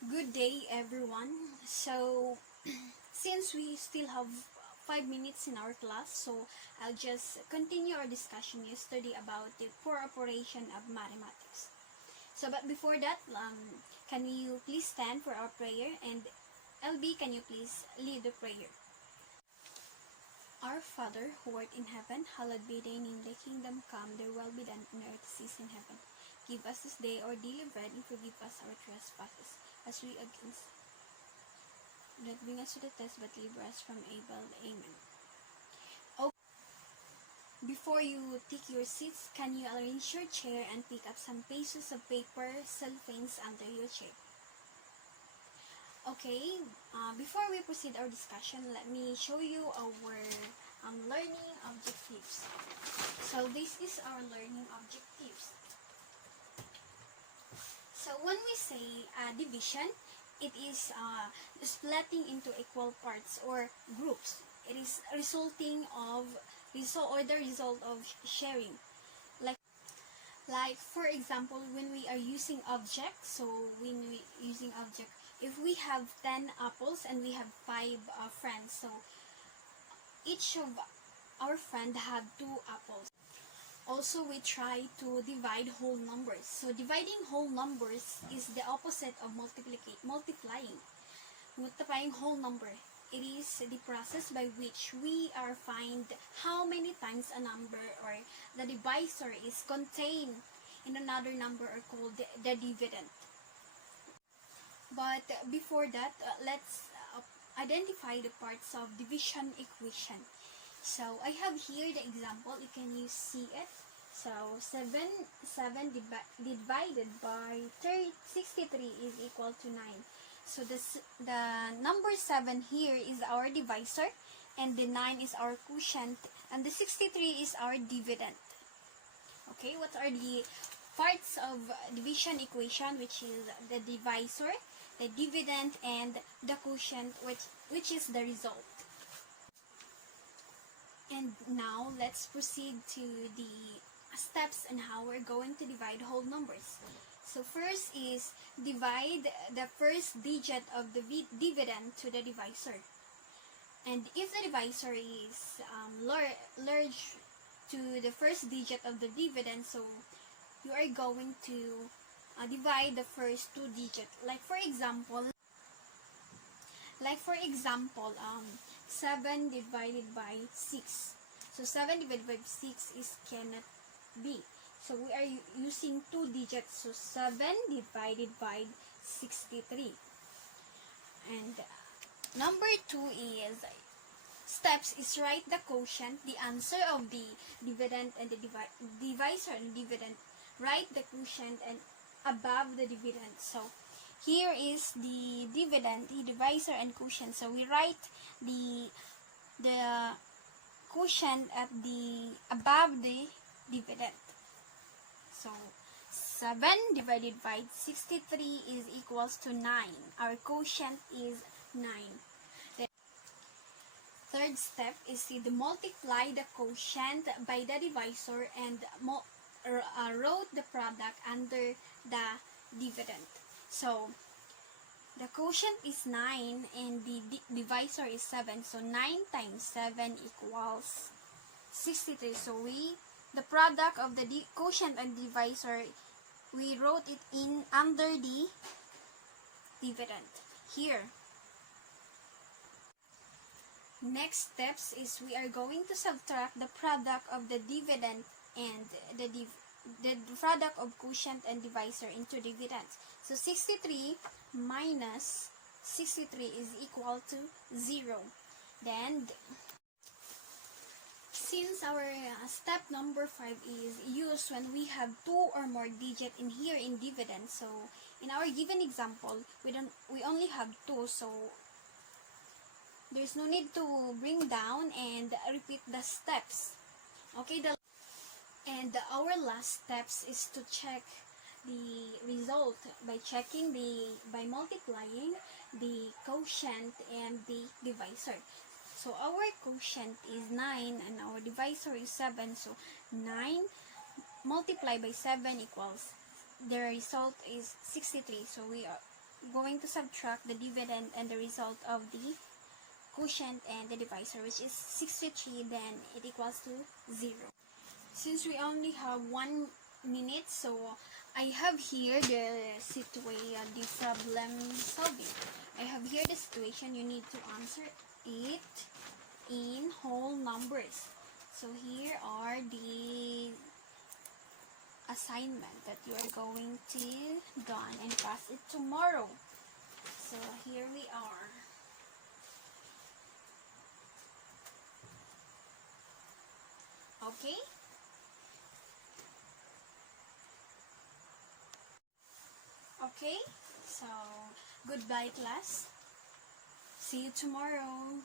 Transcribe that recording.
Good day, everyone. So, since we still have 5 minutes in our class, so I'll just continue our discussion yesterday about the core operation of mathematics. But before that, can you please stand for our prayer? And LB, can you please lead the prayer? Our Father, who art in heaven, hallowed be thy name. Thy kingdom come, thy will be done on earth as it is in heaven. Give us this day our daily bread, and forgive us our trespasses, as we against. Do not bring us to the test, but deliver us from evil. Amen. Oh, before you take your seats, can you arrange your chair and pick up some pieces of paper, cellophanes under your chair? Okay, before we proceed our discussion, let me show you our learning objectives. So this is our learning objectives. So when we say division, it is splitting into equal parts or groups. It is the result of sharing. Like for example, when we are using object, if we have 10 apples and we have 5 friends, so each of our friend have 2 apples. Also, we try to divide whole numbers. So dividing whole numbers is the opposite of multiplying. Multiplying whole number, it is the process by which we are find how many times a number or the divisor is contained in another number are called the dividend. But before that, let's identify the parts of division equation. So I have here the example. Can you see it? So 7 divided by 63 is equal to 9. So the number 7 here is our divisor, and the 9 is our quotient, and the 63 is our dividend. Okay, what are the parts of division equation, which is the divisor, the dividend, and the quotient, which is the result. And now let's proceed to the steps and how we're going to divide whole numbers. So first is divide the first digit of the dividend to the divisor. And if the divisor is large to the first digit of the dividend, so you are going to divide the first 2 digits. Like for example, 7 divided by 6. So 7 divided by 6 cannot be. So we are using 2 digits. So 7 divided by 63. And number 2 is steps is write the quotient, the answer of the dividend and the divisor and dividend. Write the quotient and above the dividend. So here is the dividend, the divisor and quotient. So we write the quotient at the above the dividend. So 7 divided by 63 is equals to 9. Our quotient is 9. The third step is to multiply the quotient by the divisor and wrote the product under the dividend. So the quotient is 9 and the divisor is 7. So 9 times 7 equals 63. So the product of the quotient and divisor, we wrote it in under the dividend here. Next steps is we are going to subtract the product of the dividend and the product of quotient and divisor into dividends. So 63 minus 63 is equal to 0. Then, since our step number 5 is used when we have 2 or more digits in here in dividend, so in our given example, we only have 2, so there's no need to bring down and repeat the steps. Okay, and our last steps is to check the result by multiplying the quotient and the divisor. So our quotient is 9 and our divisor is 7. So 9 multiplied by 7 equals, the result is 63. So going to subtract the dividend and the result of the quotient and the divisor, which is 63, then it equals to 0. Since we only have 1 minute, so I have here the situation, the problem solving. I have here the situation. You need to answer it in whole numbers. So here are the assignment that you are going to done and pass it tomorrow. So here we are. Okay? Okay, so goodbye class. See you tomorrow.